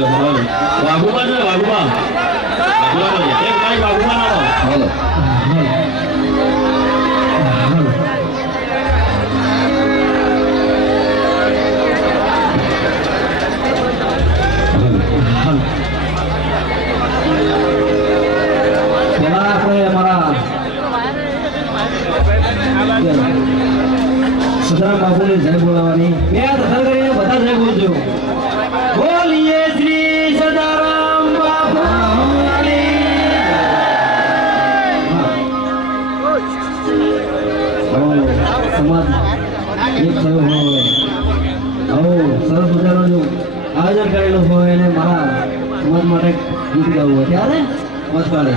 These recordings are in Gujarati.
વાઘુબા છે વાઘુબા એક ભાઈ વાઘુબા ના હાલો સદારામ બાપુને જય બોલાવાની બે ધન કરીને બધા જય બોલજો બોલીએ શ્રી સદારામ બાપુની સમાજ એક થયો હોય આવો સરસ મજાનું જો આયોજન કરેલું હોય અને મારા સમાજ માટે ગીત ગાવું હોય ત્યારે મત પાડે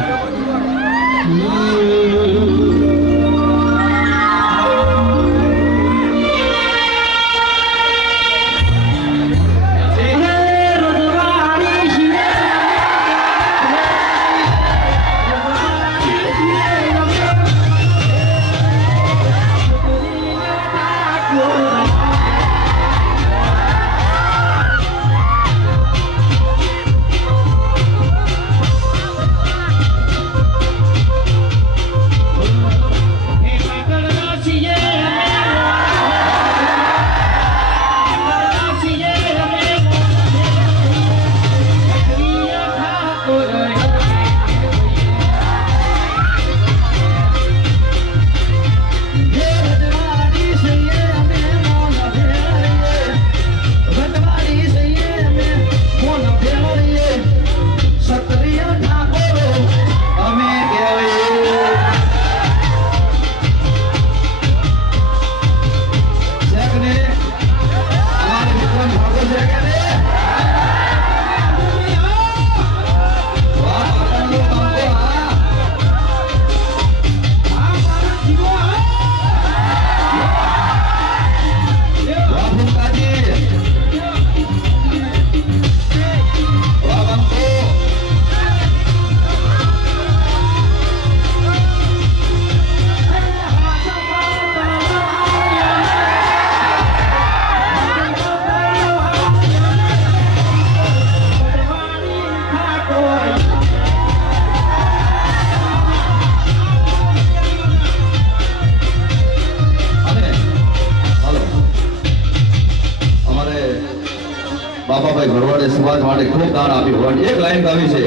બાપાભાઈ ભરવાડે સમાજ માટે ખૂબ દાન આપ્યું હોય એક લાઈન ગાવી છે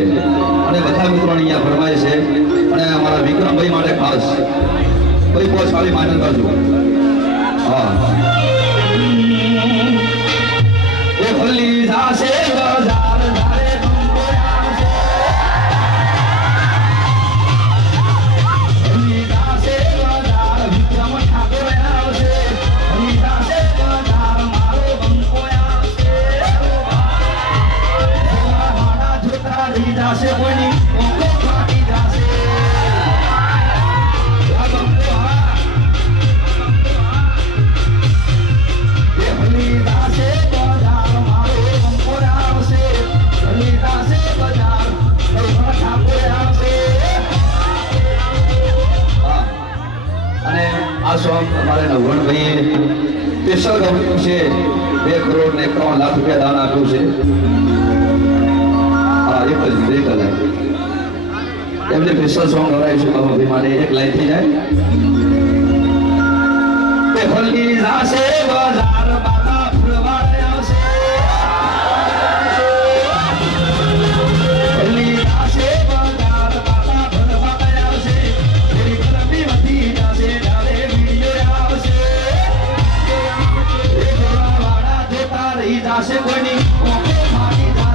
અને બધા મિત્રો અહીંયા ફરમાય છે અને અમારા વિક્રમભાઈ માટે ખાસ કોઈ કોઈ સારી માનન કરજો હા એ ફલી જાશે બજાર ધારે જાશે કોઈની ઓકો ફાટી જાશે એ ભલી જાશે બજાર મારો બંકો આવશે ભલી જાશે બજાર નવઘણ ઠાકોર આવશે અને આ સોંગ અમારે નવઘણભાઈએ સ્પેશિયલ ગમ્યું છે 2 કરોડ ને 1 લાખ રૂપિયા દાન આપ્યું છે એક જ બ્રેક અલગ એમને સ્પેશિયલ સોંગ ગવાય છે બાબાભાઈ માટે એક લાઈન થઈ જાય એ ફલકી જાશે બજાર બાબા ફૂલવાડે આવશે ફલકી જાશે બજાર બાબા ફૂલવાડે આવશે તેરી ગરમી વધી જાશે ડાળે વિડિયો આવશે એ વાડા જોતા રહી જાશે કોઈની ઓકે ફાટી જાશે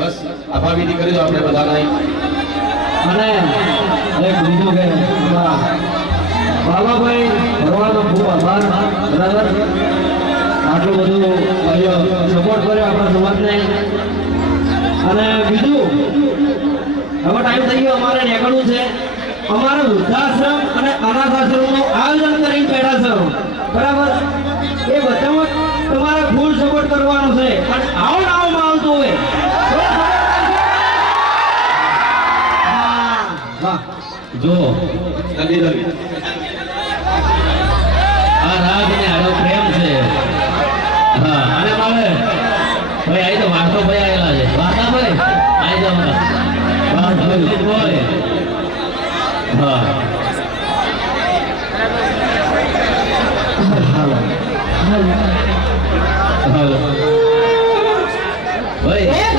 બસ આભાર વિધિ કરી દો આપણે બધાને અને એક બીજું કે બાબાભાઈ ભરવાડનો ખૂબ આભાર બરાબર આટલું બધું સપોર્ટ કર્યો આપણા સમાજને અને બીજું હવે ટાઈમ થઈ ગયો અમારે નીકળવું છે અમારે વૃદ્ધાશ્રમ અને અનાથ આશ્રમનું આયોજન કરીને બેઠા છે બરાબર એ બધામાં તમારે ફૂલ સપોર્ટ કરવાનો છે અને આવો આવો માહોલ તો હોય જો જલ્દી જલ્દી હાલો ભાઈ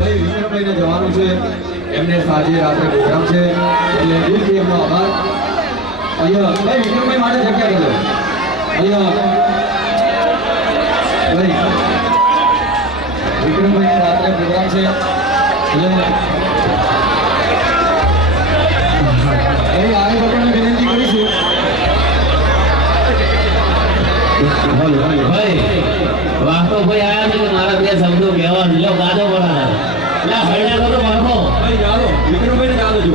ભાઈ વિક્રમભાઈને જવાનું છે એમને સાંજે રાત્રે પ્રોગ્રામ છે એટલે દિલથી એમનો આભાર અહીંયા ભાઈ વિક્રમભાઈ માટે જગ્યા કરો અહીંયા ભાઈ વિક્રમભાઈને રાત્રે પ્રોગ્રામ છે એટલે ભાઈ આગળ લોકોને વિનંતી કરીશું ભાઈ વાસ્તો ભાઈ આયા છે કે મારા બે શબ્દો કહેવા લો ગાદો બોલા લા હૈડા કરો બાળકો ભાઈ ચાલો વિક્રમભાઈને ચાલો છો